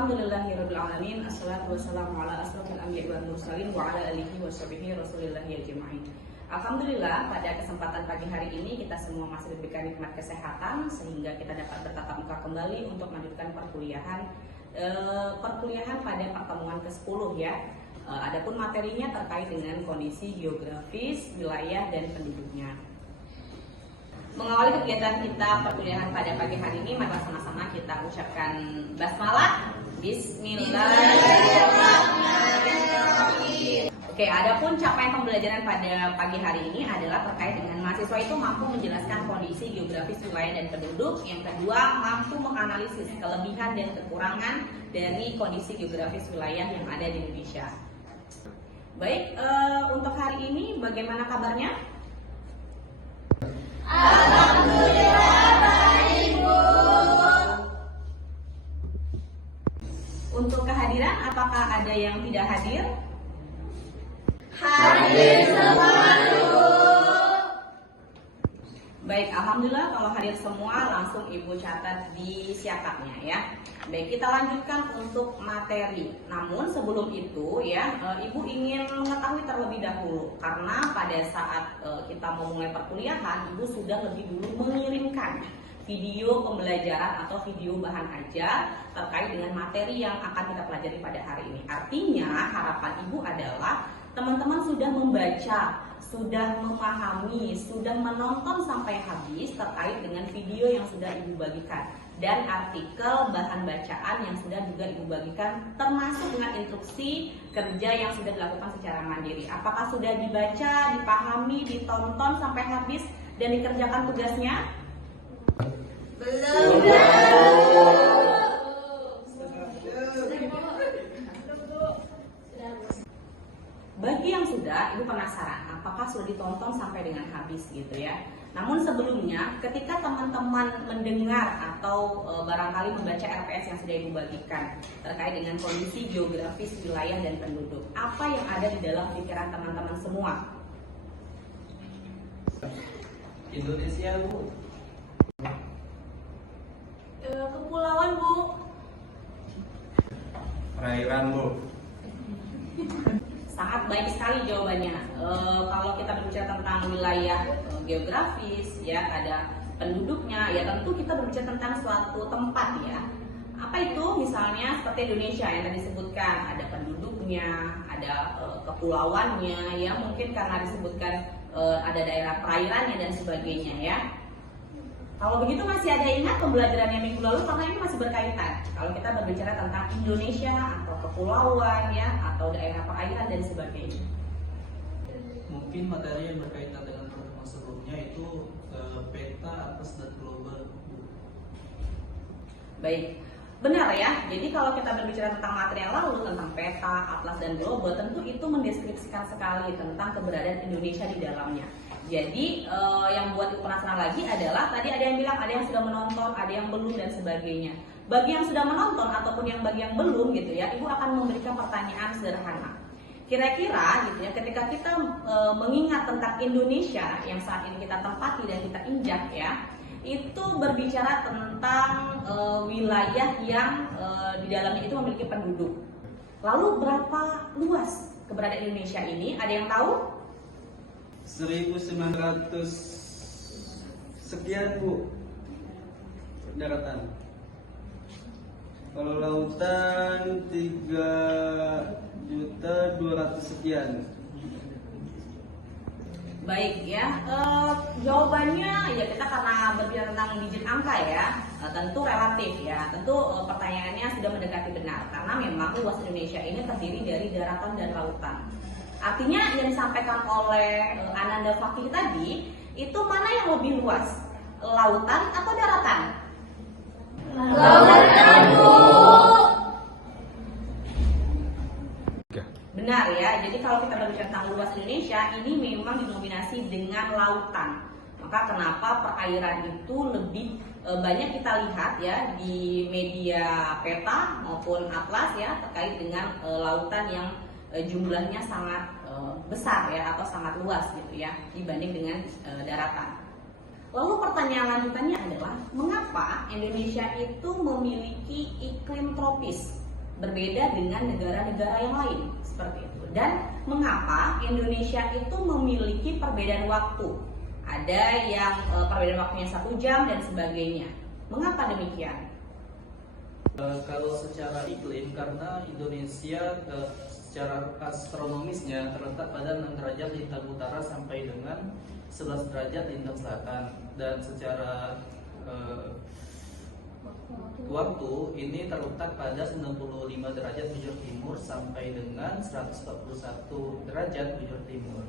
Alhamdulillahirabbil alamin, assalatu wassalamu ala asrofil anbiya'i wal mursalin wa ala alihi wa sahbihi rasulillahi ajma'in. Alhamdulillah, pada kesempatan pagi hari ini kita semua masih diberikan nikmat kesehatan sehingga kita dapat bertatap muka kembali untuk melanjutkan perkuliahan pada pertemuan ke-10 ya. Adapun materinya terkait dengan kondisi geografis, wilayah dan penduduknya. Mengawali kegiatan kita perkuliahan pada pagi hari ini, mari sama-sama kita ucapkan basmalah. Bismillahirrahmanirrahim. Oke, adapun capaian pembelajaran pada pagi hari ini adalah terkait dengan mahasiswa itu mampu menjelaskan kondisi geografis wilayah dan penduduk. Yang kedua, mampu menganalisis kelebihan dan kekurangan dari kondisi geografis wilayah yang ada di Indonesia. Baik, untuk hari ini bagaimana kabarnya? Alhamdulillah baik, Bu. Untuk kehadiran, apakah ada yang tidak hadir? Hadir semua, Bu. Baik, alhamdulillah kalau hadir semua langsung Ibu catat di siakapnya ya. Baik, kita lanjutkan untuk materi. Namun sebelum itu ya, Ibu ingin mengetahui terlebih dahulu karena pada saat kita mau mulai perkuliahan, Ibu sudah lebih dulu mengirimkan video pembelajaran atau video bahan ajar terkait dengan materi yang akan kita pelajari pada hari ini. Artinya harapan Ibu adalah teman-teman sudah membaca, sudah memahami, sudah menonton sampai habis terkait dengan video yang sudah Ibu bagikan dan artikel bahan bacaan yang sudah juga Ibu bagikan termasuk dengan instruksi kerja yang sudah dilakukan secara mandiri. Apakah sudah dibaca, dipahami, ditonton sampai habis dan dikerjakan tugasnya? Belum. Bagi yang sudah, Ibu penasaran apakah sudah ditonton sampai dengan habis gitu ya. Namun sebelumnya, ketika teman-teman mendengar atau barangkali membaca RPS yang sudah Ibu bagikan terkait dengan kondisi geografis wilayah dan penduduk, apa yang ada di dalam pikiran teman-teman semua? Indonesia, Bu. Kepulauan, Bu. Perairan, Bu. Sangat baik sekali jawabannya. Kalau kita berbicara tentang wilayah geografis, ya ada penduduknya, ya tentu kita berbicara tentang suatu tempat ya. Apa itu? Misalnya seperti Indonesia yang tadi disebutkan, ada penduduknya, ada kepulauannya, ya mungkin karena disebutkan ada daerah perairannya dan sebagainya ya. Kalau begitu masih ada ingat pembelajaran yang minggu lalu karena ini masih berkaitan. Kalau kita berbicara tentang Indonesia atau kepulauan ya atau daerah perairan dan sebagainya. Mungkin materi yang berkaitan dengan pertemuan sebelumnya itu peta, atlas, dan global. Baik, benar ya. Jadi kalau kita berbicara tentang materi yang lalu tentang peta, atlas, dan global, tentu itu mendeskripsikan sekali tentang keberadaan Indonesia di dalamnya. Jadi yang buat Ibu penasaran lagi adalah tadi ada yang bilang ada yang sudah menonton, ada yang belum dan sebagainya. Bagi yang sudah menonton ataupun yang bagi yang belum gitu ya, Ibu akan memberikan pertanyaan sederhana. Kira-kira gitu ya, ketika kita mengingat tentang Indonesia yang saat ini kita tempati dan kita injak ya, itu berbicara tentang wilayah yang di dalamnya itu memiliki penduduk. Lalu berapa luas keberadaan Indonesia ini? Ada yang tahu? 1900 sekian, Bu. Daratan. Kalau lautan 3.200.000 sekian. Baik ya, jawabannya ya kita karena berbicara tentang digit angka ya, tentu relatif ya. Tentu pertanyaannya sudah mendekati benar karena memang luas Indonesia ini terdiri dari daratan dan lautan. Artinya yang disampaikan oleh Ananda Fakih tadi, itu mana yang lebih luas? Lautan atau daratan? Lautan, Bu. Benar ya, jadi kalau kita berbicara tentang luas Indonesia, ini memang didominasi dengan lautan. Maka kenapa perairan itu lebih banyak kita lihat ya di media peta maupun atlas ya terkait dengan lautan yang jumlahnya sangat besar ya atau sangat luas gitu ya dibanding dengan daratan. Lalu pertanyaan lanjutannya adalah mengapa Indonesia itu memiliki iklim tropis? berbeda dengan negara-negara yang lain seperti itu. Dan mengapa Indonesia itu memiliki perbedaan waktu? Ada yang perbedaan waktunya 1 jam dan sebagainya. Mengapa demikian? Kalau secara iklim, karena Indonesia secara astronomisnya terletak pada 6 derajat lintang utara sampai dengan 11 derajat lintang selatan, dan secara waktu ini terletak pada 95 derajat bujur timur sampai dengan 141 derajat bujur timur.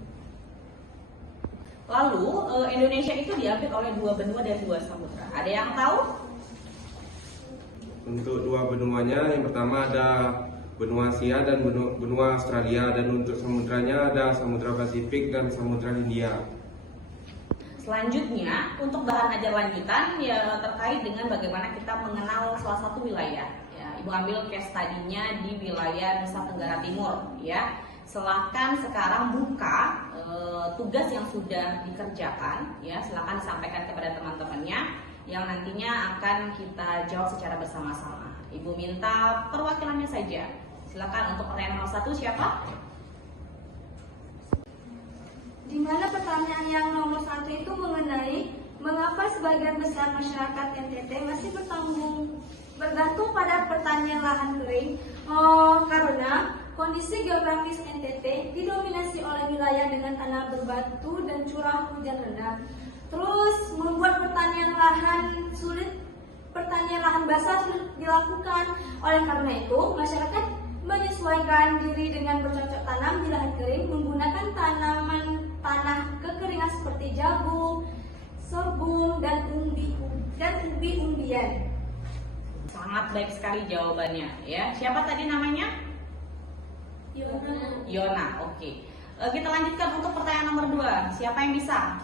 Lalu Indonesia itu diapit oleh 2 benua dan 2 samudra. Ada yang tahu? Untuk 2 benuanya, yang pertama ada benua Asia dan benua Australia, dan untuk samudranya ada Samudra Pasifik dan Samudra Hindia. Selanjutnya, untuk bahan ajar lanjutan ya terkait dengan bagaimana kita mengenal salah satu wilayah. Ya, Ibu ambil case study-nya di wilayah Nusa Tenggara Timur. Ya, silahkan sekarang buka tugas yang sudah dikerjakan. Ya, silahkan disampaikan kepada teman-temannya yang nantinya akan kita jawab secara bersama-sama. Ibu minta perwakilannya saja. Silakan untuk pertanyaan nomor 1 siapa? Di mana pertanyaan yang nomor 1 itu mengenai mengapa sebagian besar masyarakat NTT masih bergantung pada pertanian lahan kering. Karena kondisi geografis NTT didominasi oleh wilayah dengan tanah berbatu dan curah hujan rendah. Terus membuat pertanian lahan basah sulit dilakukan. Oleh karena itu, masyarakat menyesuaikan diri dengan bercocok tanam di lahan kering menggunakan tanah kekeringan seperti jagung, sorghum, dan umbi-umbian. Sangat baik sekali jawabannya. Ya, siapa tadi namanya? Yona. Oke. Kita lanjutkan untuk pertanyaan nomor 2. Siapa yang bisa?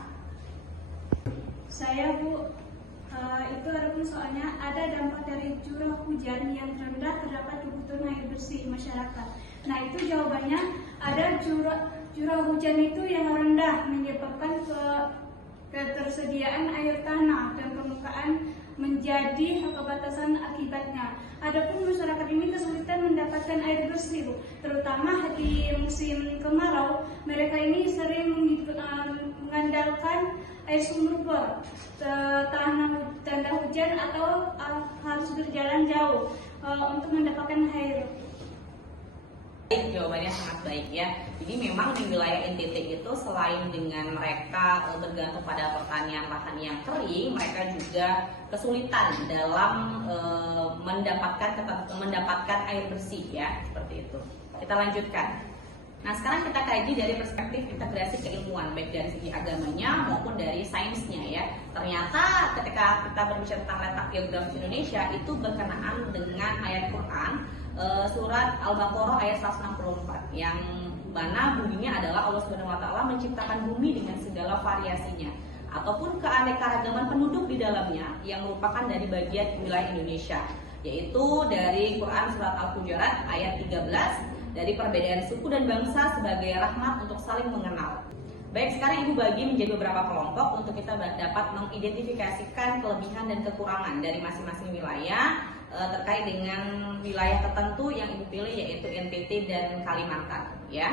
Saya, Bu. Itu ada soalnya ada dampak dari curah hujan yang rendah terdapat kebutuhan air bersih masyarakat. Nah, itu jawabannya ada curah hujan itu yang rendah menyebabkan ketersediaan air tanah dan permukaan menjadi kebatasan akibatnya. Adapun masyarakat ini kesulitan mendapatkan air bersih, Bu. Terutama di musim kemarau, mereka ini sering mengandalkan air sumur bor, tanda hujan, atau harus berjalan jauh untuk mendapatkan air. Baik, jawabannya sangat baik ya. Jadi memang di wilayah NTT itu selain dengan mereka bergantung pada pertanian lahan yang kering, mereka juga kesulitan dalam mendapatkan air bersih ya, seperti itu. Kita lanjutkan. Nah, sekarang kita kaji dari perspektif integrasi keilmuan, baik dari segi agamanya maupun dari sainsnya ya. Ternyata ketika kita berbicara tentang letak geografis Indonesia itu berkenaan dengan ayat Quran surat Al-Baqarah ayat 164 yang mana bunyinya adalah Allah Subhanahu wa taala menciptakan bumi dengan segala variasinya ataupun keanekaragaman penduduk di dalamnya yang merupakan dari bagian wilayah Indonesia, yaitu dari Quran surat Al-Hujurat ayat 13, dari perbedaan suku dan bangsa sebagai rahmat untuk saling mengenal. Baik, sekarang Ibu bagi menjadi beberapa kelompok untuk kita dapat mengidentifikasikan kelebihan dan kekurangan dari masing-masing wilayah terkait dengan wilayah tertentu yang Ibu pilih, yaitu NTT dan Kalimantan ya.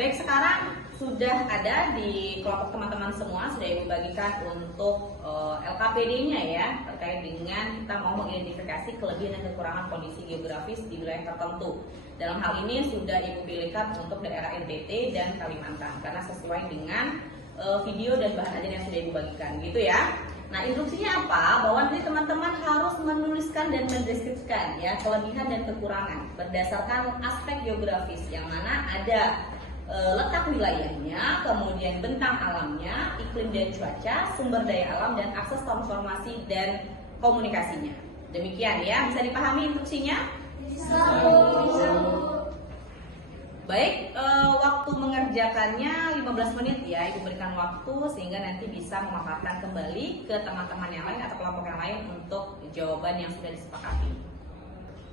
Baik, sekarang sudah ada di kelompok teman-teman semua, sudah Ibu bagikan untuk LKPD-nya ya, terkait dengan kita mau mengidentifikasi kelebihan dan kekurangan kondisi geografis di wilayah tertentu. Dalam hal ini sudah Ibu pilihkan untuk daerah NTT dan Kalimantan karena sesuai dengan video dan bahan ajar yang sudah Ibu bagikan, gitu ya. Nah, instruksinya apa? Bahwa nanti teman-teman harus menuliskan dan mendeskripsikan ya kelebihan dan kekurangan berdasarkan aspek geografis yang mana ada letak wilayahnya, kemudian bentang alamnya, iklim dan cuaca, sumber daya alam, dan akses transformasi dan komunikasinya. Demikian ya, bisa dipahami instruksinya? Bisa. Baik, waktu mengerjakannya 15 menit ya, Ibu berikan waktu sehingga nanti bisa memaparkan kembali ke teman-teman yang lain atau kelompok yang lain untuk jawaban yang sudah disepakati.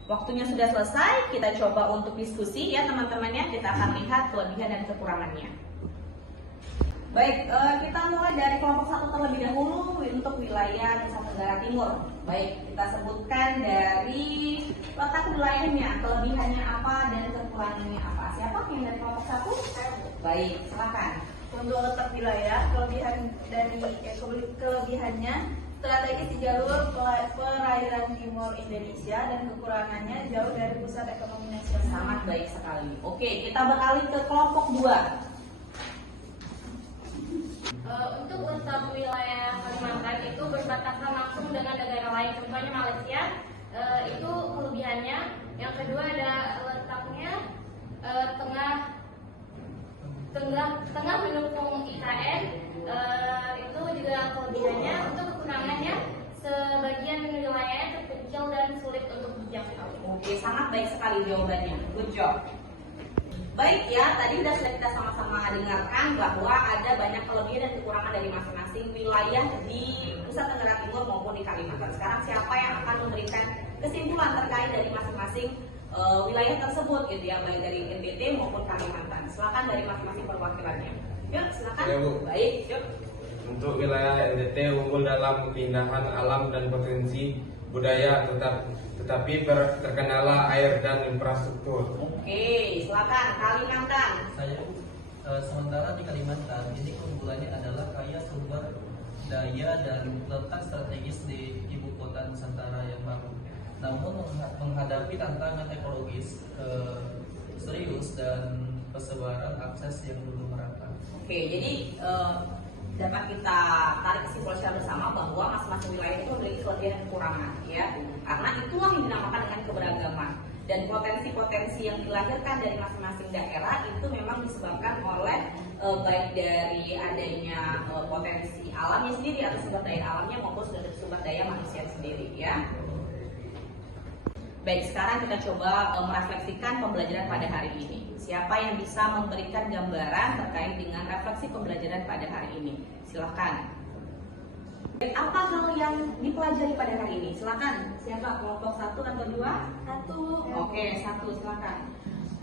Waktunya sudah selesai, kita coba untuk diskusi ya teman-temannya, kita akan lihat kelebihan dan kekurangannya. Baik, kita mulai dari kelompok 1 terlebih dahulu untuk wilayah Nusa Tenggara Timur. Baik, kita sebutkan dari letak wilayahnya, kelebihannya apa dan kekurangannya apa. Siapa yang dari kelompok 1? Baik, silakan. Untuk letak wilayah, kelebihannya strategis di jalur perairan timur Indonesia dan kekurangannya jauh dari pusat ekonomi nasional. Sangat baik sekali. Oke, kita beralih ke kelompok 2. Untuk letak wilayah Kalimantan itu berbatasan langsung dengan negara lain, contohnya Malaysia. Itu kelebihannya. Yang kedua ada letaknya tengah mendukung IKN. Itu juga kelebihannya. Untuk kekurangannya, sebagian wilayahnya terpencil dan sulit untuk dijangkau. Oke, sangat baik sekali jawabannya. Good job. Baik ya, tadi sudah kita sama-sama dengarkan bahwa ada banyak kelebihan dan kekurangan dari masing-masing wilayah di Nusa Tenggara Timur maupun di Kalimantan. Sekarang siapa yang akan memberikan kesimpulan terkait dari masing-masing wilayah tersebut gitu ya, baik dari NTT maupun Kalimantan. Silakan dari masing-masing perwakilannya. Yuk, silakan. Ya, Bu. Baik, yuk. Untuk wilayah NTT unggul dalam keindahan alam dan potensi budaya, tetapi terkendala air dan infrastruktur. Oke, silakan Kalimantan. Saya sementara di Kalimantan ini keunggulannya adalah kaya sumber daya dan letak strategis di ibu kota Nusantara yang baru. Namun menghadapi tantangan ekologis serius dan persebaran akses yang belum merata. Oke, jadi dapat kita tarik kesimpulan secara bersama bahwa masing-masing wilayah itu memiliki kelebihan dan kekurangan ya, karena itulah yang dinamakan dengan keberagaman. Dan potensi-potensi yang dilahirkan dari masing-masing daerah itu memang disebabkan oleh baik dari adanya potensi alamnya sendiri atau sumber daya alamnya maupun sumber daya manusia sendiri ya. Baik, sekarang kita coba merefleksikan pembelajaran pada hari ini. Siapa yang bisa memberikan gambaran terkait dengan refleksi pembelajaran pada hari ini? Silahkan. Apa hal yang dipelajari pada hari ini? Silakan. Siapa? Kelompok 1 atau 2? 1. Oke, 1. Silakan.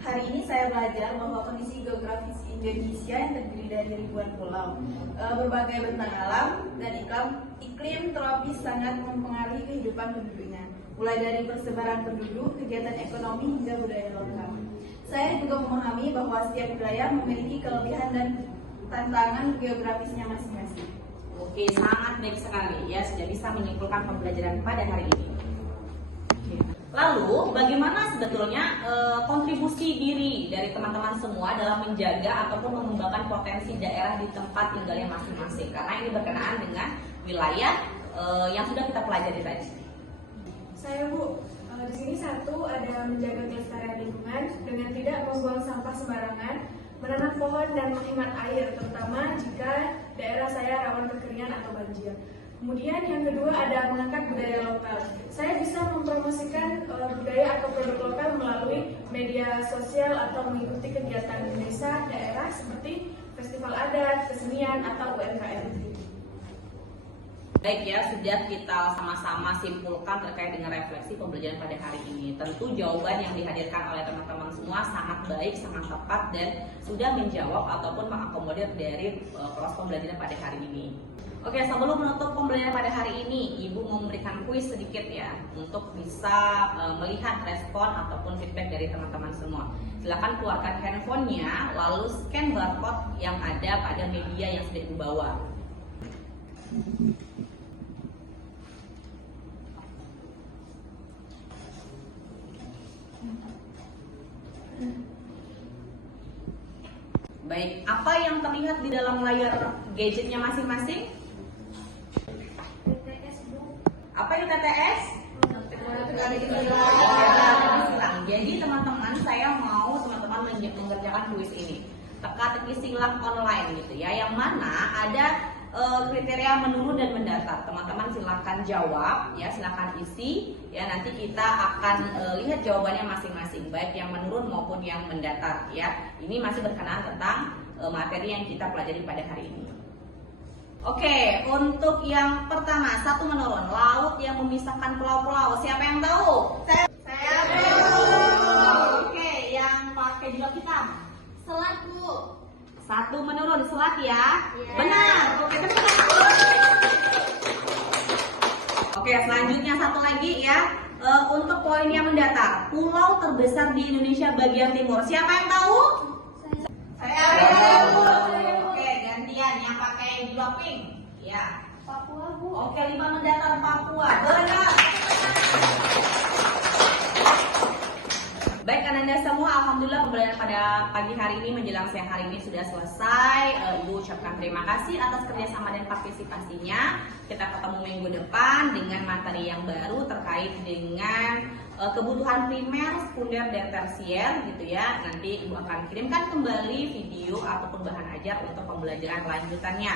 Hari ini saya belajar bahwa kondisi geografis Indonesia yang terdiri dari ribuan pulau, berbagai bentang alam dan iklim tropis sangat mempengaruhi kehidupan penduduknya, mulai dari persebaran penduduk, kegiatan ekonomi hingga budaya lokal. Saya juga memahami bahwa setiap wilayah memiliki kelebihan dan tantangan geografisnya masing-masing. Oke, sangat baik sekali ya, sudah bisa menyimpulkan pembelajaran pada hari ini. Lalu, bagaimana sebetulnya kontribusi diri dari teman-teman semua dalam menjaga ataupun mengembangkan potensi daerah di tempat tinggalnya masing-masing? Karena ini berkenaan dengan wilayah yang sudah kita pelajari tadi. Saya Bu, di sini 1 ada menjaga kelestarian lingkungan dengan tidak membuang sampah sembarangan, menanam pohon dan menghemat air, terutama jika daerah saya rawan kekeringan atau banjir. Kemudian yang kedua ada mengangkat budaya lokal. Saya bisa mempromosikan budaya atau produk lokal melalui media sosial atau mengikuti kegiatan desa daerah seperti festival adat, kesenian atau UMKM. Baik ya, sudah kita sama-sama simpulkan terkait dengan refleksi pembelajaran pada hari ini. Tentu jawaban yang dihadirkan oleh teman-teman semua sangat baik, sangat tepat dan sudah menjawab ataupun mengakomodir dari proses pembelajaran pada hari ini. Oke, sebelum menutup pembelajaran pada hari ini, Ibu memberikan kuis sedikit ya untuk bisa melihat respon ataupun feedback dari teman-teman semua. Silakan keluarkan handphonenya, lalu scan barcode yang ada pada media yang sudah Ibu bawa. Baik, apa yang terlihat di dalam layar gadgetnya masing-masing? TTS Bu. Apa itu TTS? Jadi teman-teman, saya mau teman-teman mengerjakan kuis ini. Teka-teki silang online gitu ya, yang mana ada kriteria menurun dan mendatar. Teman-teman silakan jawab ya, silakan isi ya, nanti kita akan lihat jawabannya masing-masing, baik yang menurun maupun yang mendatar ya. Ini masih berkenaan tentang materi yang kita pelajari pada hari ini. Oke, untuk yang pertama, satu menurun, laut yang memisahkan pulau-pulau. Siapa yang tahu? Saya tahu. Oke, yang pakai jilbab hitam. Selat, Bu. Satu menurun, selat ya? Iya. Benar. Oke, tepuk tangan. Oke, selanjutnya satu lagi ya. Untuk poin yang mendatar, pulau terbesar di Indonesia bagian timur. Siapa yang tahu? Saya tahu. Oke, gantian yang pakai jilbab pink. Ya. Papua, Bu. Oke, 5 mendatar, Papua. Benar. Baik, Anda semua, alhamdulillah pembelajaran pada pagi hari ini menjelang siang hari ini sudah selesai. Ibu ucapkan terima kasih atas kerjasama dan partisipasinya. Kita ketemu minggu depan dengan materi yang baru terkait dengan kebutuhan primer, sekunder, dan tersier gitu ya. Nanti Ibu akan kirimkan kembali video ataupun bahan ajar untuk pembelajaran lanjutannya.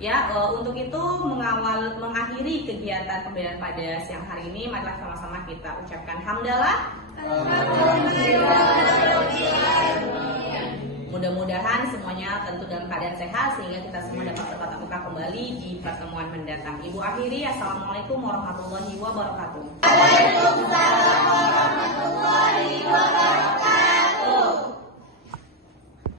Ya, untuk itu mengakhiri kegiatan pembelajaran pada siang hari ini, marilah sama-sama kita ucapkan hamdalah. Mudah-mudahan semuanya tentu dalam keadaan sehat sehingga kita semua dapat bertatap muka kembali di pertemuan mendatang. Ibu akhiri, assalamualaikum warahmatullahi wabarakatuh. Waalaikumsalam warahmatullahi wabarakatuh.